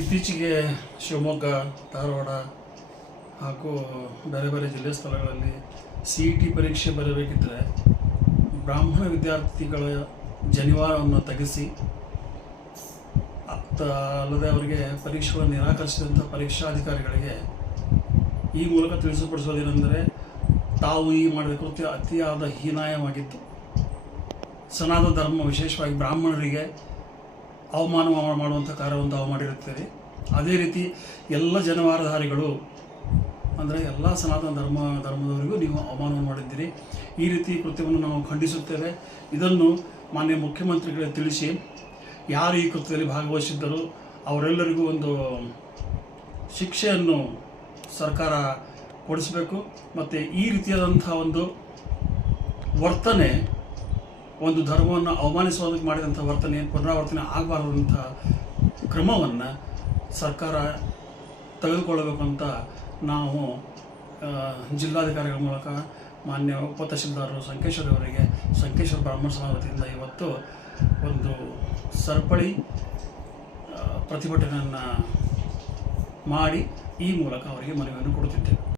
ಇತ್ತೀಚೆಗೆ ಶಿವಮೊಗ್ಗ, ಧಾರವಾಡ ಹಾಗೂ ಬೇರೆ ಬೇರೆ ಜಿಲ್ಲೆ ಸ್ಥಳಗಳಲ್ಲಿ ಸಿ ಇ ಟಿ ಪರೀಕ್ಷೆ ಬರಬೇಕಿದ್ದರೆ ಬ್ರಾಹ್ಮಣ ವಿದ್ಯಾರ್ಥಿಗಳ ಜನಿವಾರವನ್ನು ತೆಗೆಸಿ ಅತ್ತ ಅಲ್ಲದೆ ಅವರಿಗೆ ಪರೀಕ್ಷೆಗಳನ್ನು ನಿರಾಕರಿಸಿದಂಥ ಪರೀಕ್ಷಾಧಿಕಾರಿಗಳಿಗೆ ಈ ಮೂಲಕ ತಿಳಿಸಿಪಡಿಸೋದೇನೆಂದರೆ ತಾವು ಈ ಮಾಡಿದ ಕೃತ್ಯ ಅತಿಯಾದ ಹೀನಾಯವಾಗಿತ್ತು. ಸನಾತನ ಧರ್ಮ ವಿಶೇಷವಾಗಿ ಬ್ರಾಹ್ಮಣರಿಗೆ ಅವಮಾನ ಮಾಡುವಂಥ ಕಾರ್ಯವನ್ನು ತಾವು ಮಾಡಿರುತ್ತೇವೆ. ಅದೇ ರೀತಿ ಎಲ್ಲ ಜನವಾರಧಾರಿಗಳು, ಅಂದರೆ ಎಲ್ಲ ಸನಾತನ ಧರ್ಮ, ಧರ್ಮದವರಿಗೂ ನೀವು ಅವಮಾನವನ್ನು ಮಾಡಿದ್ದೀರಿ. ಈ ರೀತಿ ಕೃತ್ಯವನ್ನು ನಾವು ಖಂಡಿಸುತ್ತೇವೆ. ಇದನ್ನು ಮಾನ್ಯ ಮುಖ್ಯಮಂತ್ರಿಗಳಿಗೆ ತಿಳಿಸಿ, ಯಾರು ಈ ಕೃತ್ಯದಲ್ಲಿ ಭಾಗವಹಿಸಿದ್ದರು, ಅವರೆಲ್ಲರಿಗೂ ಒಂದು ಶಿಕ್ಷೆಯನ್ನು ಸರ್ಕಾರ ಕೊಡಿಸಬೇಕು. ಮತ್ತು ಈ ರೀತಿಯಾದಂಥ ಒಂದು ವರ್ತನೆ ಒಂದು ಧರ್ಮವನ್ನು ಅವಮಾನಿಸುವುದಕ್ಕೆ ಮಾಡಿದಂಥ ವರ್ತನೆ, ಪುನರಾವರ್ತನೆ ಆಗಬಾರದಂಥ ಕ್ರಮವನ್ನು ಸರ್ಕಾರ ತೆಗೆದುಕೊಳ್ಳಬೇಕು ಅಂತ ನಾವು ಜಿಲ್ಲಾಧಿಕಾರಿಗಳ ಮೂಲಕ ಮಾನ್ಯ ಉಪತಹಶೀಲ್ದಾರರು ಸಂಕೇಶ್ವರ ಅವರಿಗೆ ಸಂಕೇಶ್ವರ ಬ್ರಾಹ್ಮಣ ಸಮಾಜ ಇವತ್ತು ಒಂದು ಸರಪಳಿ ಪ್ರತಿಭಟನೆಯನ್ನು ಮಾಡಿ ಈ ಮೂಲಕ ಅವರಿಗೆ ಮನವಿಯನ್ನು ಕೊಡುತ್ತಿದ್ದೇವೆ.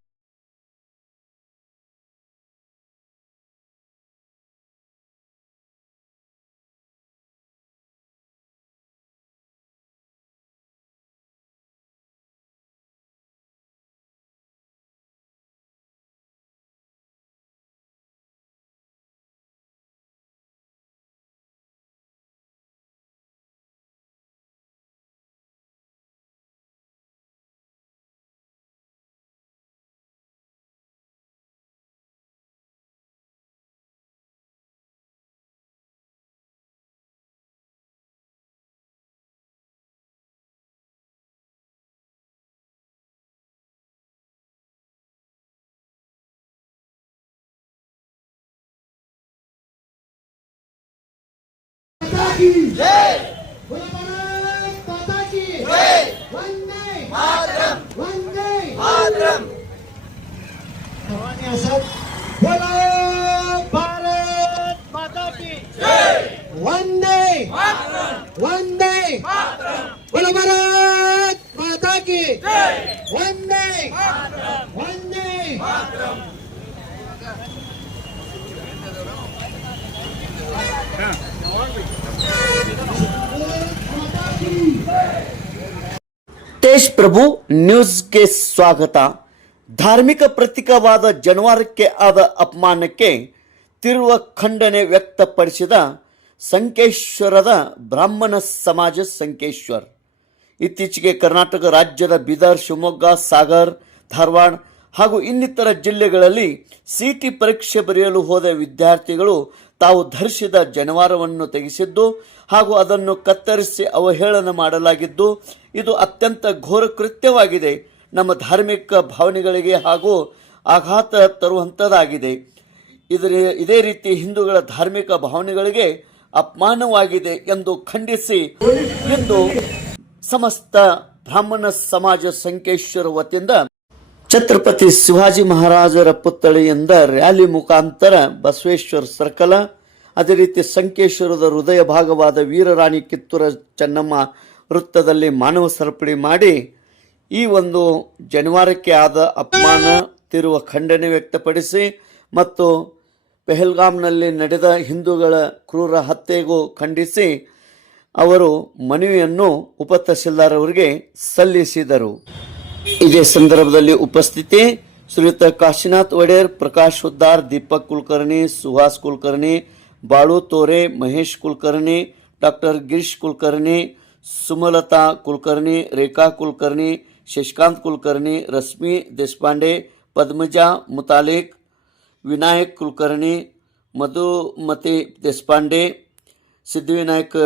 की बोला भारत माता की वंदे वंदे भवानी असद बोला भारत माता की वंदे वंदे बोला भारत माता की वंदे वंदे ತೇಜ್ ಪ್ರಭು ನ್ಯೂಸ್ಗೆ ಸ್ವಾಗತ. ಧಾರ್ಮಿಕ ಪ್ರತೀಕವಾದ ಜನವಾರಕ್ಕೆ ಆದ ಅಪಮಾನಕ್ಕೆ ತಿರುವ ಖಂಡನೆ ವ್ಯಕ್ತಪಡಿಸಿದ ಸಂಕೇಶ್ವರದ ಬ್ರಾಹ್ಮಣ ಸಮಾಜ ಸಂಕೇಶ್ವರ್. ಇತ್ತೀಚೆಗೆ ಕರ್ನಾಟಕ ರಾಜ್ಯದ ಬೀದರ್, ಶಿವಮೊಗ್ಗ, ಸಾಗರ್, ಧಾರವಾಡ ಹಾಗೂ ಇನ್ನಿತರ ಜಿಲ್ಲೆಗಳಲ್ಲಿ ಸಿಟಿ ಪರೀಕ್ಷೆ ಬರೆಯಲು ಹೋದ ವಿದ್ಯಾರ್ಥಿಗಳು ತಾವು ಧರಿಸಿದ ಜನವಾರವನ್ನು ತೆಗೆಸಿದ್ದು ಹಾಗೂ ಅದನ್ನು ಕತ್ತರಿಸಿ ಅವಹೇಳನ ಮಾಡಲಾಗಿದ್ದು, ಇದು ಅತ್ಯಂತ ಘೋರ ಕೃತ್ಯವಾಗಿದೆ. ನಮ್ಮ ಧಾರ್ಮಿಕ ಭಾವನೆಗಳಿಗೆ ಹಾಗೂ ಆಘಾತ ತರುವಂಥದ್ದಾಗಿದೆ ಇದರ, ಇದೇ ರೀತಿ ಹಿಂದೂಗಳ ಧಾರ್ಮಿಕ ಭಾವನೆಗಳಿಗೆ ಅಪಮಾನವಾಗಿದೆ ಎಂದು ಖಂಡಿಸಿ ಇಂದು ಸಮಸ್ತ ಬ್ರಾಹ್ಮಣ ಸಮಾಜ ಸಂಕೇಶ್ವರ ವತಿಯಿಂದ ಛತ್ರಪತಿ ಶಿವಾಜಿ ಮಹಾರಾಜರ ಪುತ್ಥಳಿಯಿಂದ ರ್ಯಾಲಿ ಮುಖಾಂತರ ಬಸವೇಶ್ವರ ಸರ್ಕಲ, ಅದೇ ರೀತಿ ಸಂಕೇಶ್ವರದ ಹೃದಯ ಭಾಗವಾದ ವೀರರಾಣಿ ಕಿತ್ತೂರ ಚೆನ್ನಮ್ಮ ವೃತ್ತದಲ್ಲಿ ಮಾನವ ಸರಪಳಿ ಮಾಡಿ ಈ ಒಂದು ಜನವಾರಕ್ಕೆ ಆದ ಅಪಮಾನ, ತಿರುವ ಖಂಡನೆ ವ್ಯಕ್ತಪಡಿಸಿ ಮತ್ತು ಪೆಹಲ್ಗಾಮ್ನಲ್ಲಿ ನಡೆದ ಹಿಂದೂಗಳ ಕ್ರೂರ ಹತ್ಯೆಗೂ ಖಂಡಿಸಿ ಅವರು ಮನವಿಯನ್ನು ಉಪ ತಹಶೀಲ್ದಾರ್ ಅವರಿಗೆ ಸಲ್ಲಿಸಿದರು. ಇದೇ ಸಂದರ್ಭದಲ್ಲಿ ಉಪಸ್ಥಿತಿ ಶ್ರೀಯುತ ಕಾಶಿನಾಥ್ ಒಡೆಯರ್ ಪ್ರಕಾಶ್ ಹುದ್ದಾರ್ ದೀಪಕ್ ಕುಲಕರ್ಣಿ ಸುಹಾಸ್ ಕುಲಕರ್ಣಿ ಬಾಳು ತೋರೆ ಮಹೇಶ್ ಕುಲಕರ್ಣಿ ಡಾಕ್ಟರ್ ಗಿರೀಶ್ ಕುಲಕರ್ಣಿ ಸುಮಲತಾ ಕುಲಕರ್ಣಿ ರೇಖಾ ಕುಲಕರ್ಣಿ ಶಶಿಕಾಂತ್ ಕುಲಕರ್ಣಿ ರಶ್ಮಿ ದೇಶಪಾಂಡೆ ಪದ್ಮಜಾ ಮುತಾಲಿಕ್ ವಿನಾಯಕ್ ಕುಲಕರ್ಣಿ ಮಧುಮತಿ ದೇಶಪಾಂಡೆ ಸಿದ್ಧಿವಿನಾಯಕ್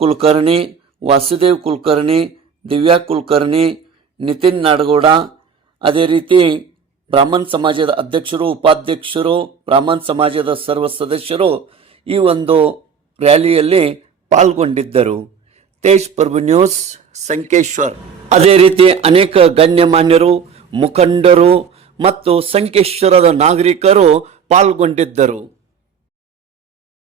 ಕುಲಕರ್ಣಿ ವಾಸುದೇವ್ ಕುಲಕರ್ಣಿ ದಿವ್ಯಾ ಕುಲಕರ್ಣಿ ನಿತಿನ್ ನಾಡಗೌಡ. ಅದೇ ರೀತಿ ಬ್ರಾಹ್ಮಣ ಸಮಾಜದ ಅಧ್ಯಕ್ಷರು, ಉಪಾಧ್ಯಕ್ಷರು, ಬ್ರಾಹ್ಮಣ ಸಮಾಜದ ಸರ್ವ ಸದಸ್ಯರು ಈ ಒಂದು ರ್ಯಾಲಿಯಲ್ಲಿ ಪಾಲ್ಗೊಂಡಿದ್ದರು. ತೇಜ್ ಪ್ರಭು ನ್ಯೂಸ್, ಸಂಕೇಶ್ವರ್. ಅದೇ ರೀತಿ ಅನೇಕ ಗಣ್ಯಮಾನ್ಯರು, ಮುಖಂಡರು ಮತ್ತು ಸಂಕೇಶ್ವರದ ನಾಗರಿಕರು ಪಾಲ್ಗೊಂಡಿದ್ದರು.